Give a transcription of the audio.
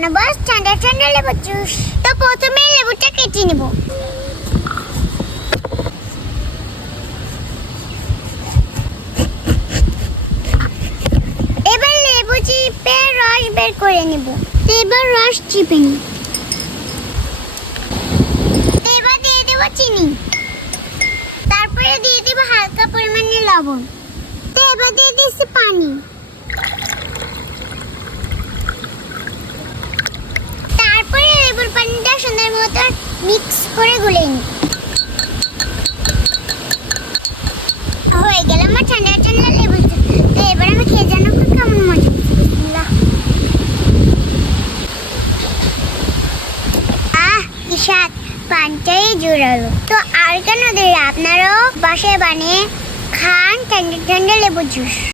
বানাবো ঠান্ডা ঠান্ডা লেবু জুস। তো প্রথমে লেবুটা কেটে নেব। এবার লেবু চিপে রস বের করে নেব। এবার রস চিপে নি এবার দিয়ে দেবো চিনি। তারপরে দিয়ে দেবো হালকা পরিমাণে লবণ। তো এবার দিয়ে দিচ্ছি পানি। মতো মিক্স করে গুলে নিই। হয়ে গেল আমার ঠান্ডা ঠান্ডা লেবু তো এবার আমি খেয়ে জানো কেমন মজা। আহ, কি জোরালো। তো আর কেন দেরি আপনারাও বাসায় বানিয়ে খান ঠান্ডা ঠান্ডা লেবু জুস